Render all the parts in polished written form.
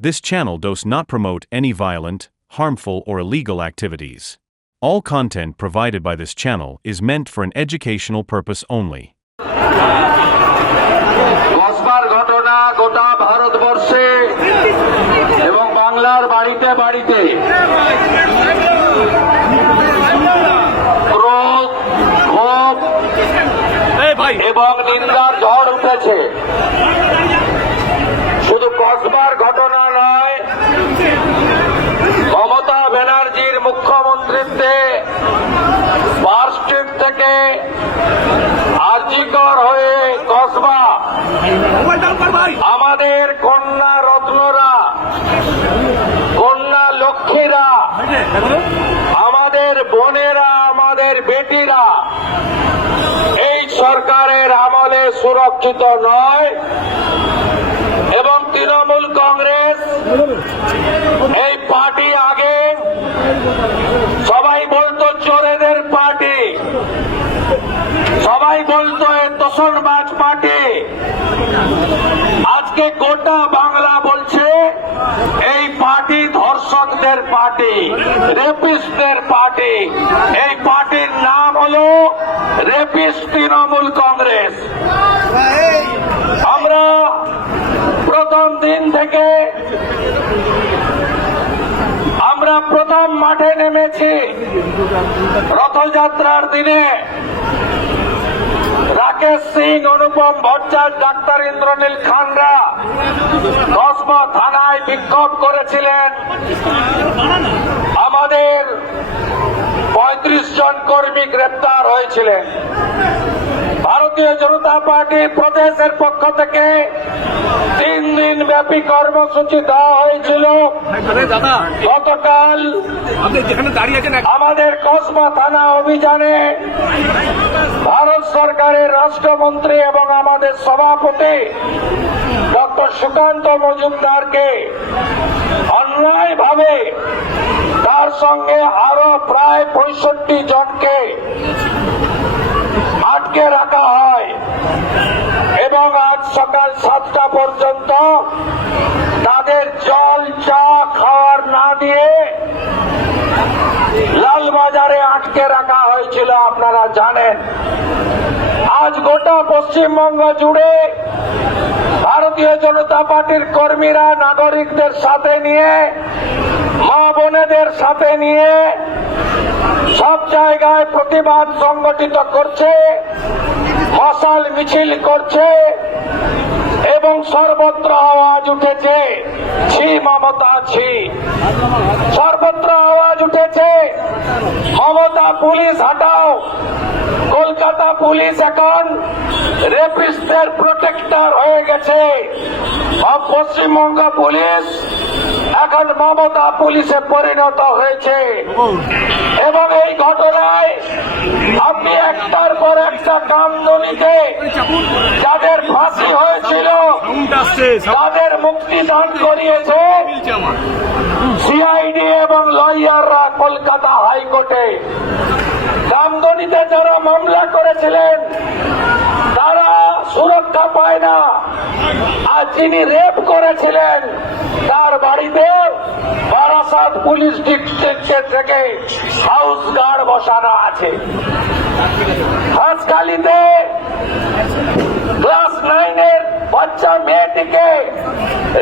This channel does not promote any violent, harmful, or illegal activities. All content provided by this channel is meant for an educational purpose only. কসবার ঘটনা গোটা ভারতবর্ষে এবং বাংলার বাড়িতে বাড়িতে ক্রোধ, ক্ষোভ এবং নিন্দার ঝড় উঠেছে। শুধু কসবার ঘটনা নয়, মমতা ব্যানার্জির মুখ্যমন্ত্রীত্বে পার্কস্ট্রিট থেকে আরজিকর হয়ে কসবা, আমাদের কন্যা রত্নরা, কন্যা লক্ষ্মীরা, আমাদের বোনেরা, আমাদের বেটিরা এই সরকারের আমলে সুরক্ষিত নয়। এবং তৃণমূল কংগ্রেস এই পার্টি আগে সবাই বলতো চোরেদের পার্টি, সবাই বলতো তোষণবাজ পার্টি। আজকে গোটা বাংলা বলছে এই পার্টি ধর্ষকদের পার্টি, রেপিস্টদের পার্টি। এই পার্টির নাম হলো রেপিস্ট তৃণমূল কংগ্রেস। আমরা প্রথম দিন থেকে আমরা প্রথম মাঠে নেমেছি। রথযাত্রার দিনে রাকেশ সিং, অনুপম ভট্টাচার্য, ডাক্তার ইন্দ্রনীল খানরা কসবা থানায় বিক্ষোভ করেছিলেন। আমাদের 35 জন কর্মী গ্রেপ্তার হয়েছিলেন। ভারতীয় জনতা পার্টির প্রদেশের পক্ষ থেকে 3 দিন ব্যাপী কর্মসূচি দেওয়া হয়েছিল। গতকাল আমাদের কসবা থানা অভিযানে ভারত সরকারের রাষ্ট্রমন্ত্রী এবং আমাদের সভাপতি ডক্টর সুকান্ত মজুমদারকে অন্যায়ভাবে তার সঙ্গে আরো প্রায় 65 জনকে আটকে রাখা হয় এবং আজ সকাল 7টা পর্যন্ত তাদের জল চা খাওয়ার না দিয়ে লালবাজারে আটকে রাখা হয়েছিল। আপনারা জানেন, আজ গোটা পশ্চিমবঙ্গ জুড়ে ভারতীয় জনতা পার্টির কর্মীরা নাগরিকদের সাথে নিয়ে, মা বোনেদের সাথে নিয়ে সব জায়গায় প্রতিবাদ সংগঠিত করছে, মশাল মিছিল করছে এবং সর্বত্র আওয়াজ উঠেছে ছি মমতা ছি। সর্বত্র আওয়াজ উঠেছে মমতা পুলিশ হটাও। কলকাতা পুলিশ এখন রেপিস্টদের প্রোটেক্টর হয়ে গেছে। পশ্চিমবঙ্গ পুলিশ এখন মমতা পুলিশে পরিণত হয়েছে। এবং এই ঘটনায় আপনি একটার পর একটা কামদুনিতে যাদের ফাঁসি হয়েছিল তাদের মুক্তি দান করিয়েছে সিআইডি এবং লয়াররা কলকাতা হাইকোর্টে। কামদুনিতে যারা মামলা করেছিলেন তারা সুরক্ষা পায় না, আর যিনি রেপ করেছিলেন তার বাড়িতে বারাসাত পুলিশ ডিস্ট্রিক্ট থেকে হাউস গার্ড বসানো আছে। হাসখালিতে ক্লাস 9-এর বাচ্চা মেয়েটিকে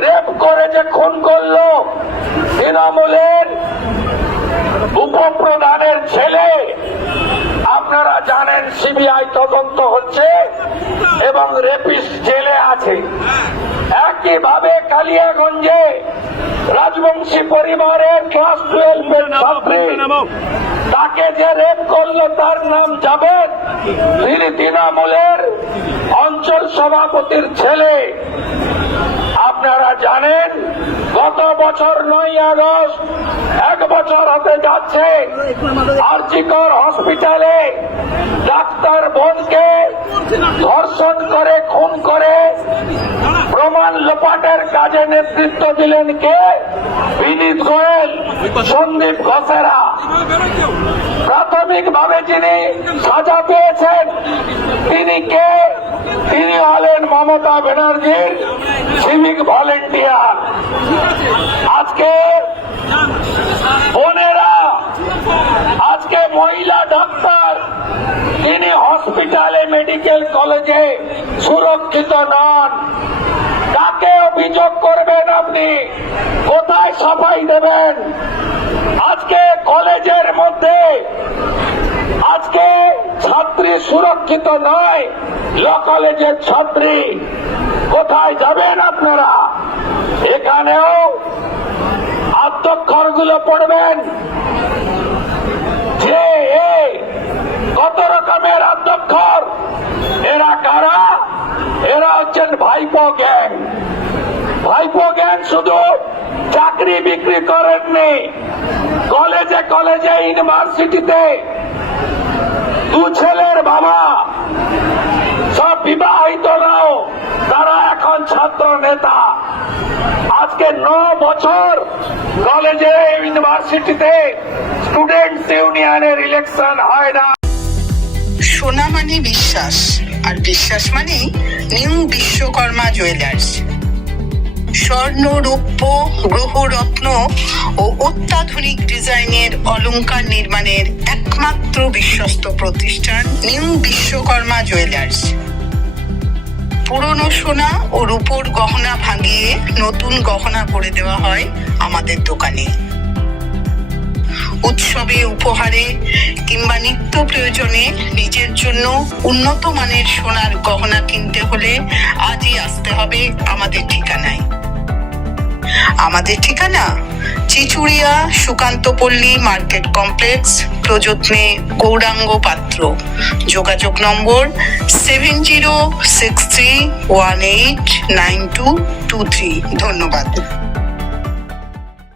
রেপ করে যে খুন করলো তৃণমূলের উপপ্রধানের ছেলে, আপনারা জানেন সিবিআই তদন্ত হচ্ছে এবং রেপিস্ট জেলে আছে। একইভাবে কালিয়াগঞ্জে রাজবংশী পরিবারের ক্লাস 12-এর ছাত্রী, তাকে যে রেপ করলো তার নাম জাবেদ, তিনি তৃণমূলের অঞ্চল সভাপতির ছেলে। আপনারা জানেন গত বছর 9 আগস্ট, 1 বছর হতে যাচ্ছে, আরজিকর হসপিটালে ডাক্তার বোনকে ধর্ষণ করে খুন করে প্রমাণ লোপাটের কাজে নেতৃত্ব দিলেন কে? বিনীত গোয়েল, সন্দীপ ঘোষেরা। প্রাথমিকভাবে যিনি সাজা পেয়েছেন তিনি কে? তিনি হলেন মমতা ব্যানার্জির সিভিক ভলেন্টিয়ার। হসপিটালে মেডিকেল কলেজে সুরক্ষিত নন, কাকে অভিযোগ করবেন আপনি? কোথায় সাফাই দেবেন? আজকে কলেজের মধ্যে আজকে ছাত্রী সুরক্ষিত নয়, ল কলেজের ছাত্রী, কোথায় যাবেন আপনারা? এখানেও আদ্যক্ষরগুলো পড়বেন যে কত রকমের আদ্যক্ষর। এরা কারা? এরা হচ্ছেন ভাইপো গ্যাং। ভাইপো গ্যাং শুধু চাকরি বিক্রি করেননি, কলেজে কলেজে ইউনিভার্সিটিতে দু ছেলের বাবা সব বিবাহিতরাও তারা এখন ছাত্র নেতা। আজকে 9 বছর কলেজে ইউনিভার্সিটিতে স্টুডেন্টস ইউনিয়নের ইলেকশন হয় না। সোনা মানে বিশ্বাস, আর বিশ্বাস মানে নিউ বিশ্বকর্মা জুয়েলার্স। স্বর্ণ, রৌপ্য, গ্রহরত্ন ও অত্যাধুনিক ডিজাইনের অলংকার নির্মাণের একমাত্র বিশ্বস্ত প্রতিষ্ঠান নিউ বিশ্বকর্মা জুয়েলার্স। পুরনো সোনা ও রূপোর গহনা ভাঙিয়ে নতুন গহনা করে দেওয়া হয় আমাদের দোকানে। উৎসবে, উপহারে কিংবা নিত্য প্রয়োজনে নিজের জন্য উন্নত মানের সোনার গহনা কিনতে হলে আজই আসতে হবে আমাদের ঠিকানায়। আমাদের ঠিকানা চিচুড়িয়া সুকান্তপল্লী মার্কেট কমপ্লেক্স, প্রযত্নে গৌরাঙ্গ পাত্র। যোগাযোগ নম্বর 7063189223। ধন্যবাদ।